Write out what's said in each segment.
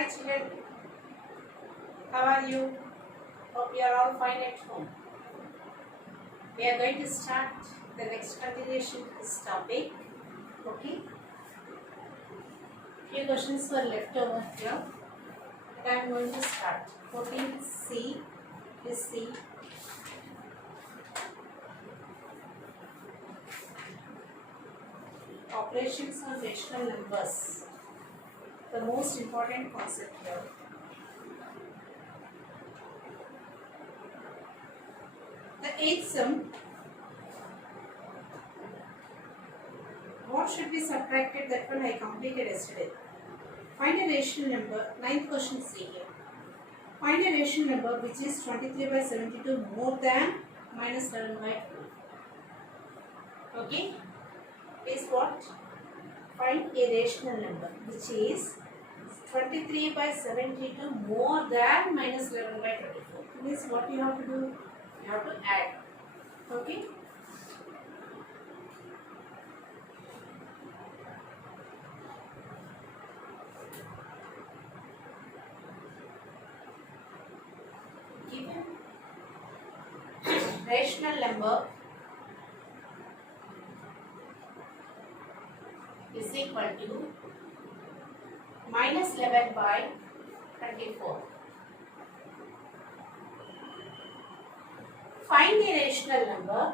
Hi children, how are you? Hope you are all fine at home. We are going to start the next continuation of this topic. Okay, few questions were left over here, and I am going to start. 14C is the operations on rational numbers. The most important concept here. The eighth sum. What should be subtracted? That one I completed yesterday. Find a rational number. Ninth question C here. Find a rational number which is 23 by 72 more than minus 11 by 2. Okay? Is what? Find a rational number which is 23 by 72 more than minus 11 by 24. Means what you have to do? You have to add. Okay? Given rational number is equal to minus 11 by 24. Find a rational number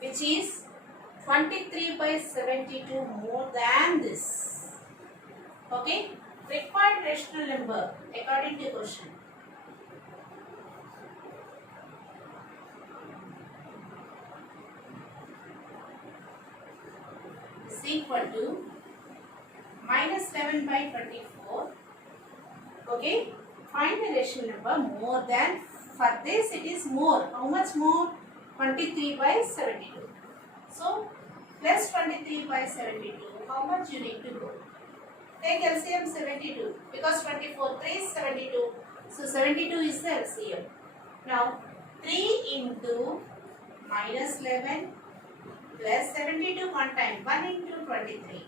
which is 23 by 72 more than this. Okay? Required rational number according to question. Is equal to minus 11 by 24. Okay? Find a rational number more than. For this it is more. How much more? 23 by 72. So plus 23 by 72. How much you need to go? Take LCM 72 because 24 3 is 72. So 72 is the LCM. Now 3 into minus 11 plus 72 one time. 1 into 23.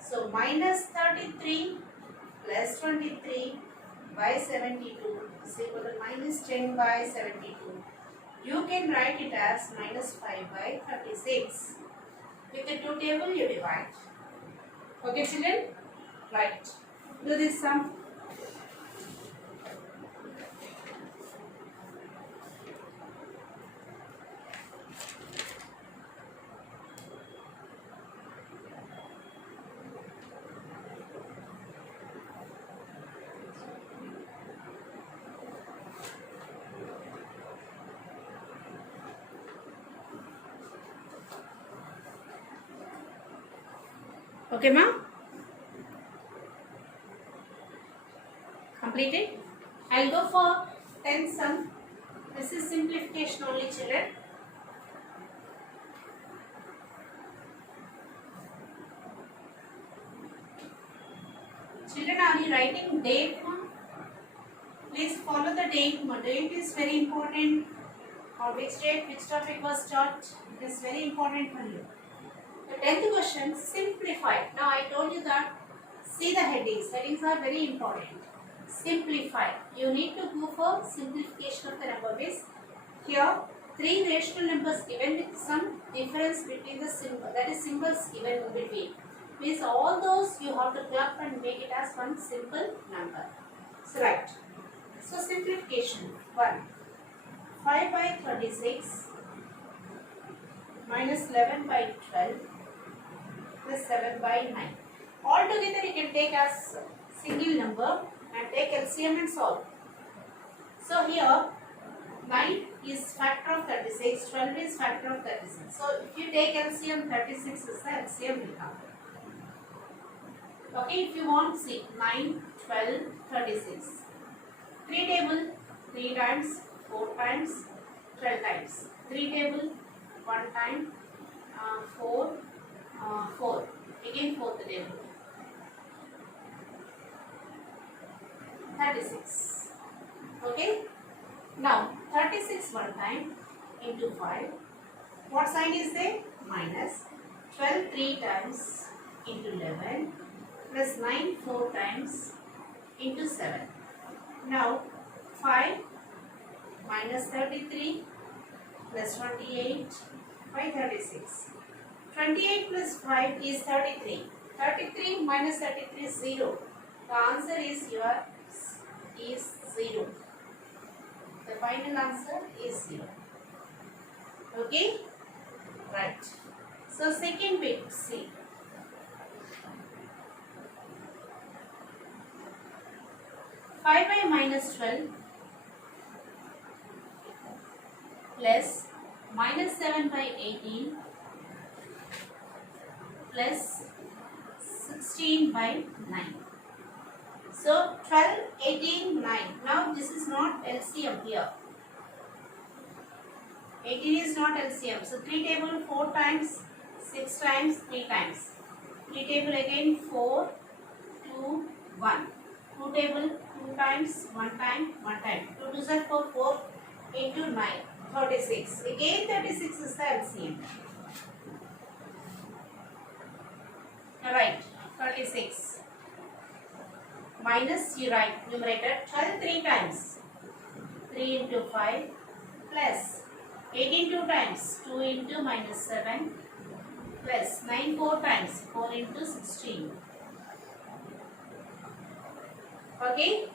So minus 33 plus 23 by 72 is equal to minus 10 by 72. You can write it as minus 5 by 36. With the two table you divide. Okay children? Right. Do this sum. Okay, ma'am? Completed? I'll go for 10 sum. This is simplification only, children. Children, are you writing date, ma'am? Please follow the date. Date is very important. Or which date, which topic was taught. It is very important for you. The 10th question, simplify. Now I told you that, see the headings. Headings are very important. Simplify. You need to go for simplification of the number base. Here, 3 rational numbers given with some difference between the symbol. That is symbols given in between. Means all those you have to club and make it as one simple number. So right. So simplification. 1. 5 by 36 minus 11 by 12 plus 7 by 9. All together you can take as single number and take LCM and solve. So here 9 is factor of 36, 12 is factor of 36. So if you take LCM, 36 is the LCM will come. Okay, if you want, see 9, 12, 36. 3 table, 3 times, 4 times, 12 times. 3 table, 1 time, 4, 4. Again 4th table. 36. Okay. Now 36 one time into 5. What sign is there? Minus. 12 3 times into 11 plus 9 4 times into 7. Now 5 minus 33 plus 28 by 36. 28 plus 5 is 33. 33 minus 33 is 0. The answer is 0. The final answer is 0. Okay? Right. So second bit, see. 5 by minus 12 plus minus 7 by 18 plus 16 by 9. So 12, 18, 9. Now this is not LCM here. 18 is not LCM. So 3 table 4 times, 6 times, 3 times. 3 table again 4, 2, 1. 2 table 2 times, 1 time, 1 time. 2 2s are 4 into 9. 36. Again 36 is the LCM. Alright, 36. Minus, you write numerator 12 3 times. 3 into 5 plus 18 2 times. 2 into minus 7 plus 9 4 times. 4 into 16. Okay.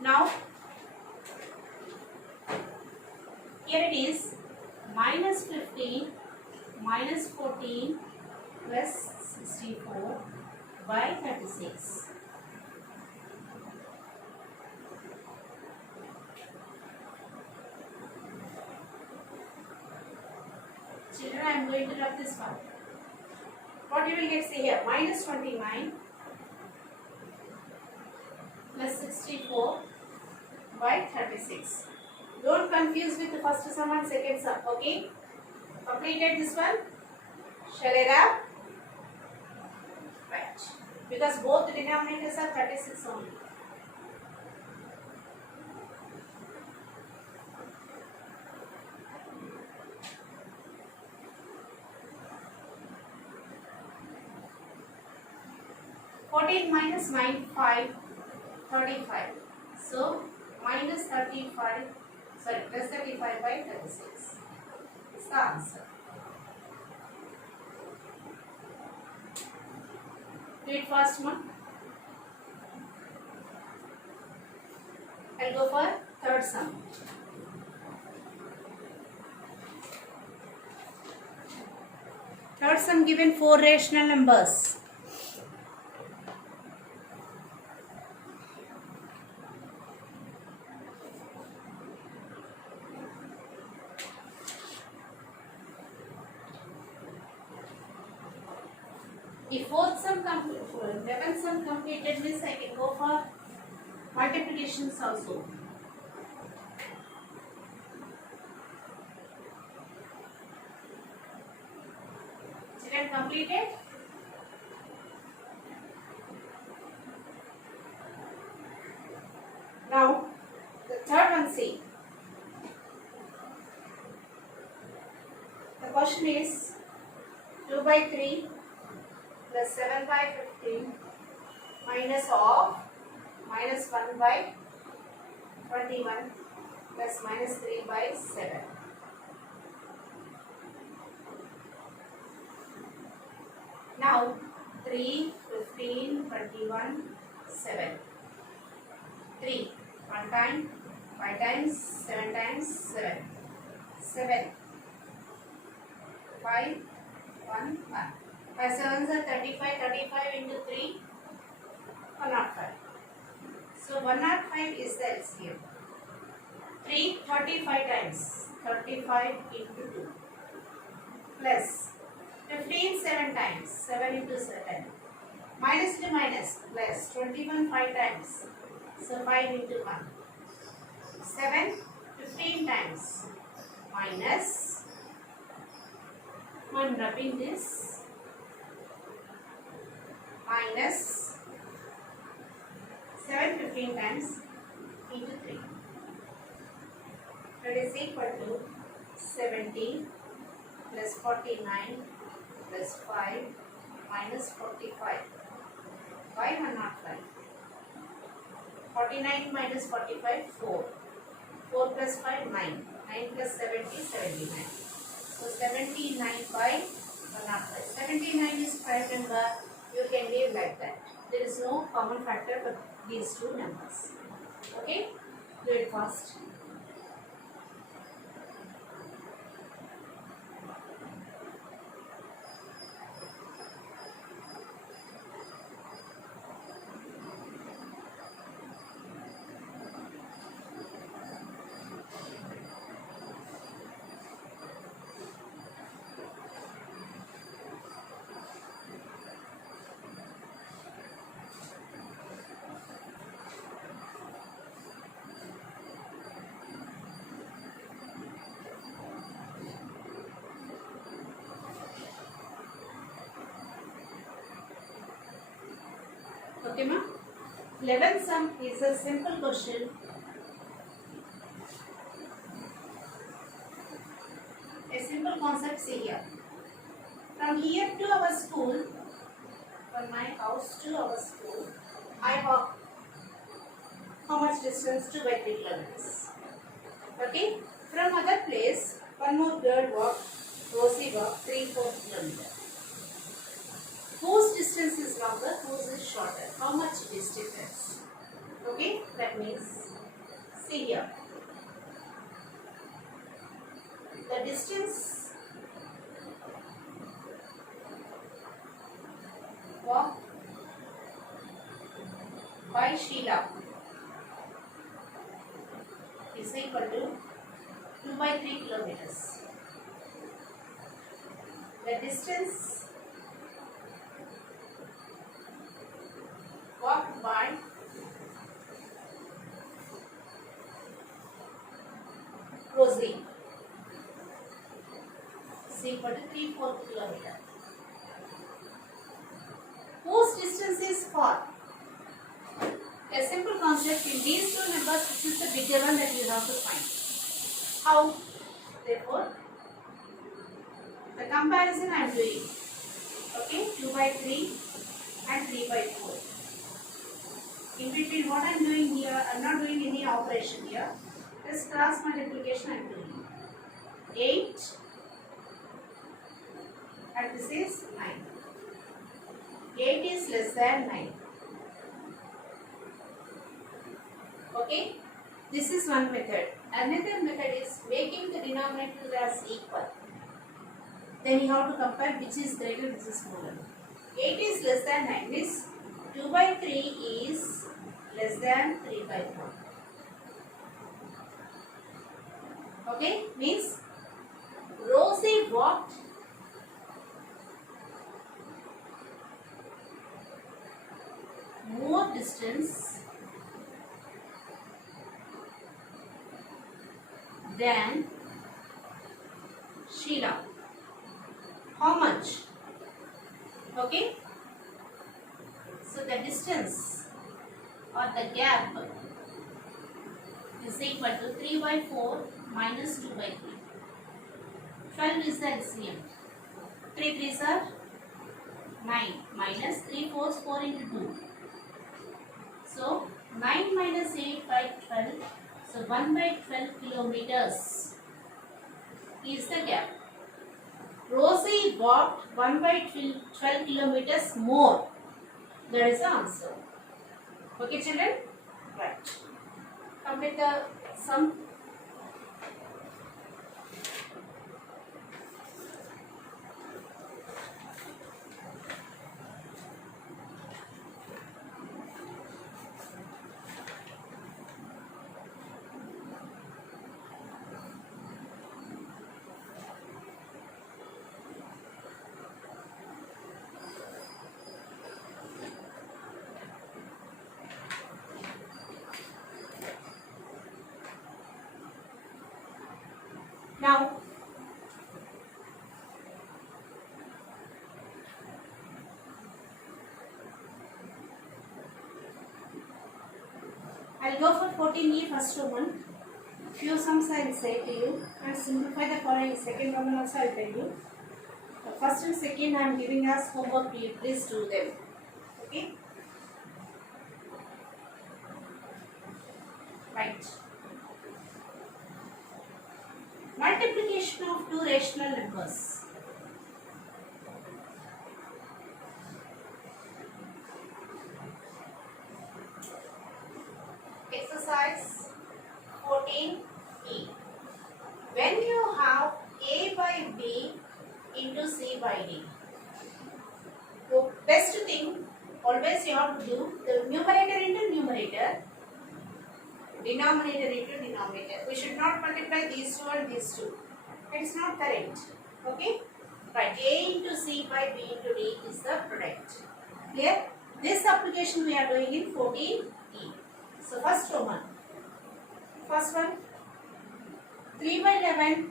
Now, here it is minus 15 minus 14 plus 64 by 36. Children, I am going to rub this one. What you will get, see here, minus 29 plus 64 by 36. Don't confuse with the first sum and second sum, okay? Completed this one? Shall I wrap? Right. Because both the denominators are 36 only. Minus 9, 5, 35. So, minus 35, sorry, plus 35 by 36 is the answer. Do it first one. I'll go for third sum. Third sum given 4 rational numbers. If fourth sum completed, 11th sum completed means I can go for multiplications also. Children, completed? Now, the third one, see. The question is 2 by 3 plus 7 by 15 minus of minus 1 by 21 plus minus 3 by 7. Now 3, 15, 21, 7. 3, 1 time, 5 times, 7 times, 7. 7, 5, 1, 1. 5 sevens are 35, 35 into 3, 105. So 105 is the LCM. 3, 35 times, 35 into 2 plus 15 7 times, 7 into 7. Minus to minus plus 21 5 times, so 5 into 1. 7, 15 times minus 1 rubbing this. Minus 7 15 times into 3. That is equal to 70 plus 49 plus 5 minus 45 by 105. 49 minus 45, 4. 4 plus 5, 9. 9 plus 70, 79. So 79 by 105. 79 is prime number. You can leave like that. There is no common factor for these two numbers. Okay? Do it fast. Okay, ma? 11th sum is a simple question. A simple concept, see here. From here to our school, from my house to our school, I walk how much distance? 2 by 3 kilometers. Okay? From other place, one more girl walk, Rosie walk 3-4 kilometers. Whose distance is longer, whose is shorter? How much it is difference? Okay, that means, see here. The distance walked by Sheila is equal to 2 by 3 kilometers. The distance walked by Rosie is equal to 3-4 kilometers. Whose distance is far? A simple concept. In these two numbers, this is the bigger one that you have to find. How? Therefore, the comparison I am doing. Okay, 2 by 3 and 3 by 4. In between, what I am doing here, I am not doing any operation here. Just cross multiplication I am doing. 8 and this is 9. 8 is less than 9. Okay, this is one method. Another method is making the denominator as equal. Then you have to compare which is greater, which is smaller. 8 is less than 9 means 2 by 3 is less than 3 by 4. Okay, means Rosie walked more distance than Sheila. How much? Okay. So the distance or the gap is equal to 3 by 4 minus 2 by 3. 12 is the LCM. 3 3s are 9 minus 3 4s 4 into 2. So 9 minus 8 by 12. So 1 by 12 kilometers is the gap. Rosie walked 1 by 12 kilometers more. That is the answer. Okay, children? Right. Complete the sum. Now, I'll go for 14E first one. Few sums I will say to you and simplify the following. Second one also I will tell you. The first and second I am giving as homework to you. Please do them. Okay. Right. Multiplication of two rational numbers. Exercise 14E. When you have A by B into C by D, the best thing always you have to do the numerator into numerator, denominator into denominator. We should not multiply these two and these two. It's not correct. Okay? Right. A into C by B into D is the product. Clear? This application we are doing in 14E. So first one. First one. 3 by 11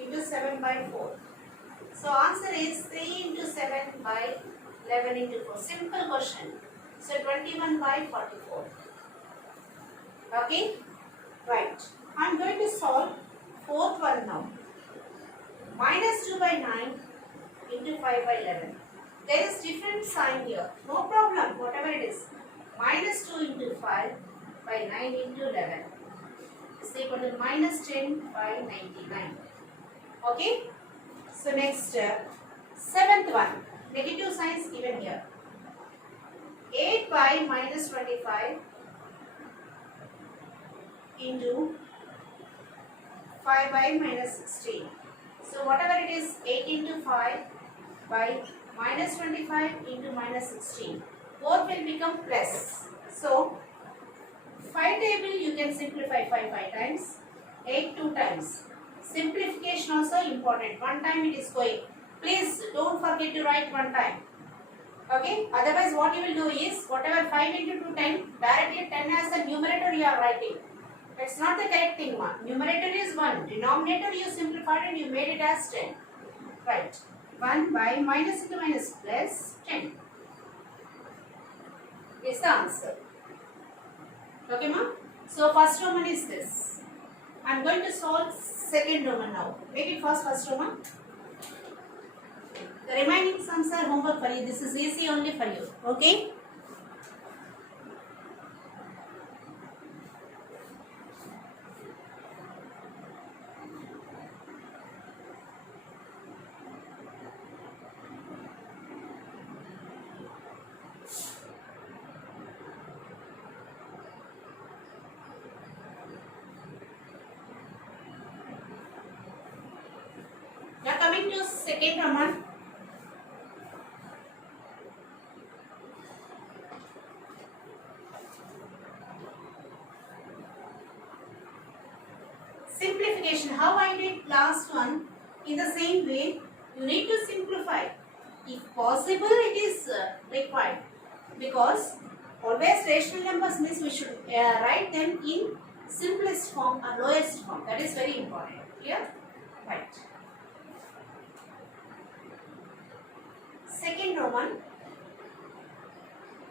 into 7 by 4. So answer is 3 into 7 by 11 into 4. Simple question. So 21 by 44. Okay? Right. I am going to solve fourth one now. Minus 2 by 9 into 5 by 11. There is different sign here. No problem. Whatever it is. Minus 2 into 5 by 9 into 11 is equal to minus 10 by 99. Okay? So next, seventh one. Negative signs given here. 8 by minus 25 into 5 by minus 16. So whatever it is, 8 into 5 by minus 25 into minus 16. Both will become plus. So 5 table you can simplify 5 times, 8 2 times. Simplification also important. One time it is going. Please don't forget to write one time. Okay? Otherwise what you will do is, whatever 5 into 2 10, directly 10 as the numerator you are writing. That's not the correct thing. Numerator is 1. Denominator you simplified and you made it as 10. Right. 1 by minus into minus plus 10. Is the answer. Okay, ma? So first Roman is this. I am going to solve second Roman now. Make it first Roman. The remaining sums are homework for you. This is easy only for you. Okay? Now coming to second Roman. Simplification. How I did last one, in the same way you need to simplify. If possible it is required, because always rational numbers means we should write them in simplest form or lowest form. That is very important. Clear? Right. Second Roman.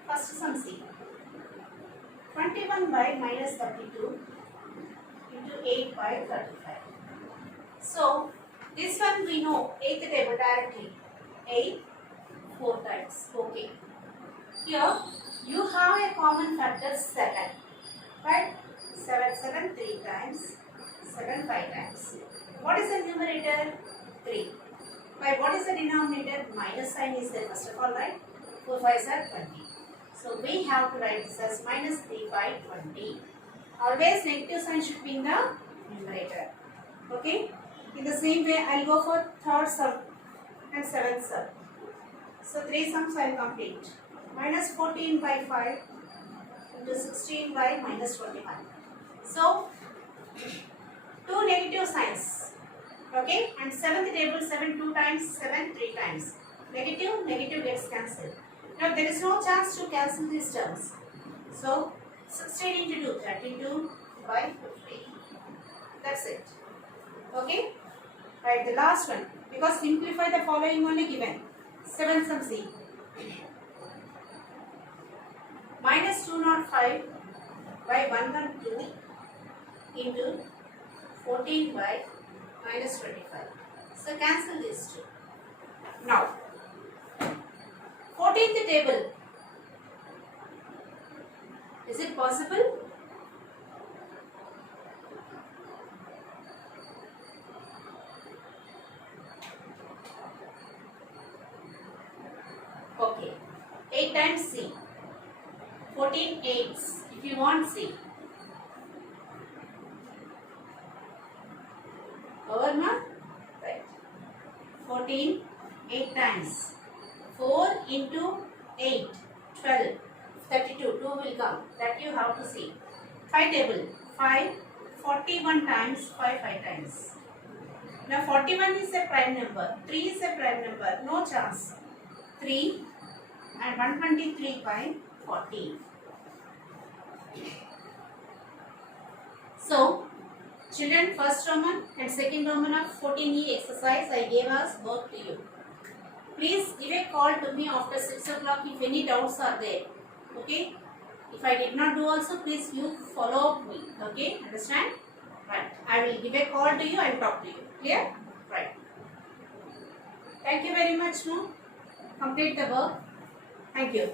First sum C. 21 by minus 32 into 8 by 35. So this one we know 8th table directly. 8 4 times. Okay. Here you have a common factor 7. Right? 7 3 times. 7 5 times. What is the numerator? 3. By what is the denominator? Minus sign is there first of all, right? 4 5s are 20. So we have to write this as minus 3 by 20. Always negative sign should be in the numerator. Okay? In the same way, I will go for third sum and seventh sum. So 3 sums I will complete. Minus 14 by 5 into 16 by minus 21. So 2 negative signs. Okay? And 7th table 7 2 times, 7 3 times. Negative gets cancelled. Now there is no chance to cancel these terms. So 16 into 2, 32 by 50. That's it. Okay? Right, the last one. Because simplify the following only given. 7 sum C. Minus 205 by 112 into 14 by minus 25. So cancel these two. Now, 14th table. Is it possible? Okay. 8 times C. 14 eights. If you want C. Over na? Right. 14 8 times. 4 into 8. 12. 32. 2 will come. That you have to see. 5 table. 5. 41 times. 5 times. Now 41 is a prime number. 3 is a prime number. No chance. 3 and 123 by 40. So, children, first Roman and second Roman of 14E exercise I gave us both to you. Please give a call to me after 6 o'clock if any doubts are there. Okay? If I did not do also, please you follow up me. Okay? Understand? Right. I will give a call to you and talk to you. Clear? Right. Thank you very much, no? Complete the work. Thank you.